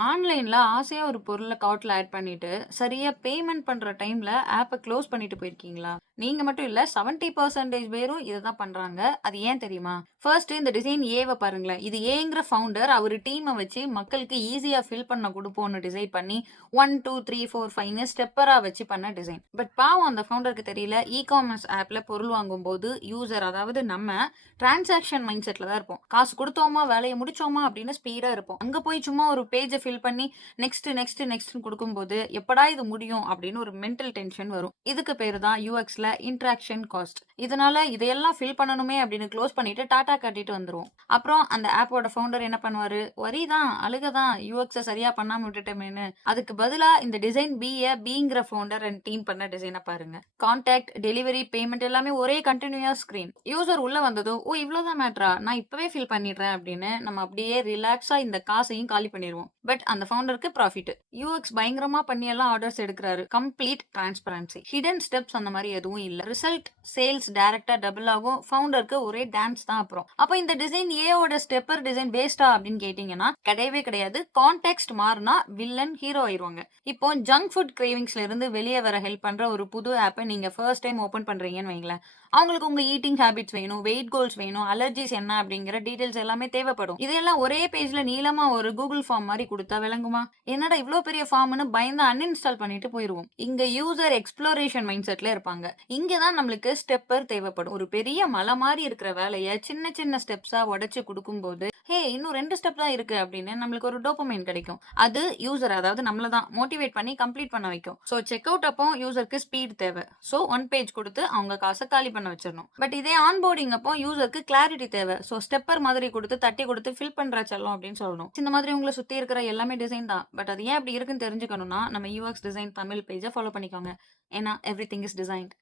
ஆன்லைன்ல ஆசையா ஒரு பொருள கார்ட்ல ஆட் பண்ணிட்டு, சரியா பேமெண்ட் பண்ற டைம்ல ஆப்ப க்ளோஸ் பண்ணிட்டு போயிருக்கீங்களா? நீங்க மட்டும் இல்ல 70% பேரும் இத தான் பண்றாங்க. அது ஏன் தெரியுமா? ஃபர்ஸ்ட் இந்த டிசைன் ஏவ பாருங்களேன். இது ஏங்கிற ஃபவுண்டர் அவரு டீம்ம வச்சு மக்களுக்கு ஈஸியா ஃபில் பண்ண குடுப்போம்னு டிசைட் பண்ணி 1, 2, 3, 4, 5ன்னு ஸ்டெப்பரா வச்சு பண்ண டிசைன். பட் பாவம் அந்த ஃபவுண்டருக்கு தெரியல. இ-காமர்ஸ் ஆப்ல பொருள் வாங்கும்போது யூசர் அதாவது நம்ம டிரான்சாக்ஷன் மைண்ட் செட்ல தான் இருப்போம். காசு குடுத்தோமா, வேலைய முடிச்சோமா அப்படின்னு ஸ்பீடா இருப்போம். அங்க போய் சும்மா ஒரு பேஜ ஃபில் பண்ணி நெக்ஸ்ட், நெக்ஸ்ட், நெக்ஸ்ட்ன்னு குடுக்கும்போது, எப்படா இது முடியும் அப்படின்னு ஒரு மென்டல் டென்ஷன் வரும். இதுக்கு பேரு தான் யுஎக்ஸ்ல இன்டராக்ஷன் காஸ்ட். இதனால இதையெல்லாம் ஃபில் பண்ணணுமே அப்படின்னு க்ளோஸ் பண்ணிட்டு டாட்டா காட்டிட்டு வந்துருவோம். அப்புறம் அந்த ஆப்போட ஃபவுண்டர் என்ன பண்ணுவாரு? வொரி தான், அழுக தான் யுஎக்ஸ சரியா பண்ணாம விட்டுட்டோமேன்னு. அதுக்கு பதிலா இந்த டிசைன் பிங்கிற ஃபவுண்டர் அண்ட் டீம் பண்ண டிசைன பாருங்க. கான்டாக்ட், டெலிவரி, பேமெண்ட் எல்லாமே ஒரே கன்டினியூயஸ் ஸ்க்ரீன். யூசர் உள்ள வந்ததும், "ஓ! இவ்ளோ தான் மேட்டரா? நான் இப்பவே ஃபில் பண்ணிடுறேன்" அப்படின்னு நம்ம அப்படியே ரிலாக்ஸா இந்த காசையும் காலி பண்ணிருவோம். பட் அந்த ஃபவுண்டருக்கு ப்ராஃபிட். யுஎக்ஸ் பயங்கரமா பண்ணி எல்லாம் ஆர்டர்ஸ் எடுக்குறாரு. Complete transparency. ஹிடன் ஸ்டெப்ஸ் அந்த மாரி எதுவும் இல்ல. ரிசல்ட் சேல்ஸ் டைரக்ட்டா டபுள் ஆகும். ஃபவுண்டருக்கு ஒரே டான்ஸ் தான் அப்புறம். அப்ப இந்த டிசைன் ஏவோட ஸ்டெப்பர் டிசைன் வேஸ்ட்டா அப்படின்னு கேட்டீங்கன்னா, கிடையவே கிடையாது. கான்டெக்ஸ்ட் மாறுனா வில்லன் ஹீரோ ஆயிருவாங்க. இப்போ ஜங்க் ஃபுட் கிரேவிங்ஸ்ல இருந்து வெளிய வர ஹெல்ப் பண்ற ஒரு புது ஆப்ப நீங்க ஃபர்ஸ்ட் டைம் ஓப்பன் பண்றீங்கன்னு வைங்களேன். அவங்களுக்கு உங்க ஈட்டிங் ஹேபிட்ஸ் வேணும், வெயிட் கோல்ஸ் வேணும், அலர்ஜீஸ் என்ன அப்படிங்கிற டீடைல்ஸ் எல்லாமே தேவைப்படும். இதெல்லாம் ஒரே பேஜ்ல நீளமா ஒரு கூகுள் ஃபார்ம் மாரி குடுத்தா விளங்குமா? என்னடா இவ்ளோ பெரிய ஃபார்ம்ன்னு பயந்து அன்இன்ஸ்டால் பண்ணிட்டு போயிருவோம். இங்க யூசர் எக்ஸ்ப்ளோரேஷன் மைண்ட் செட்ல இருப்பாங்க. இங்க தான் நம்மளுக்கு ஸ்டெப்பர் தேவைப்படும். ஒரு பெரிய மலை மாரி இருக்கிற வேலைய சின்ன சின்ன ஸ்டெப்ஸா உடைச்சு குடுக்கும்போது, "ஹே! இன்னும் 2 ஸ்டெப் தான் இருக்கு" அப்படின்னு நம்மளுக்கு ஒரு டோபமைன் கிடைக்கும். அது யூசர் அதாவது நம்மள தான் மோட்டிவேட் பண்ணி கம்ப்ளீட் பண்ண வைக்கும். ஸோ செக் அவுட் அப்போ யூசருக்கு ஸ்பீட் தேவை. ஸோ 1 பேஜ் குடுத்து அவங்க காச காலி பண்ண வச்சிரணும். பட் இதே ஆன்போர்டிங் அப்போ யூசருக்கு கிளாரிட்டி தேவை. ஸோ ஸ்டெப்பர் மாதிரி குடுத்து தட்டி குடுத்து ஃபில் பண்றா செல்லம் அப்படின்னு சொல்லணும். இந்த மாதிரி உங்கள சுத்தி இருக்கிற எல்லாமே டிசைன் தான். பட் அது ஏன் அப்படி இருக்குன்னு தெரிஞ்சுக்கணும்னா, நம்ம யுஎக்ஸ் டிசைன் தமிழ் பேஜ ஃபாலோ பண்ணிக்கோங்க. ஏன்னா எவ்ரிதிங் இஸ் டிசைன்ட்.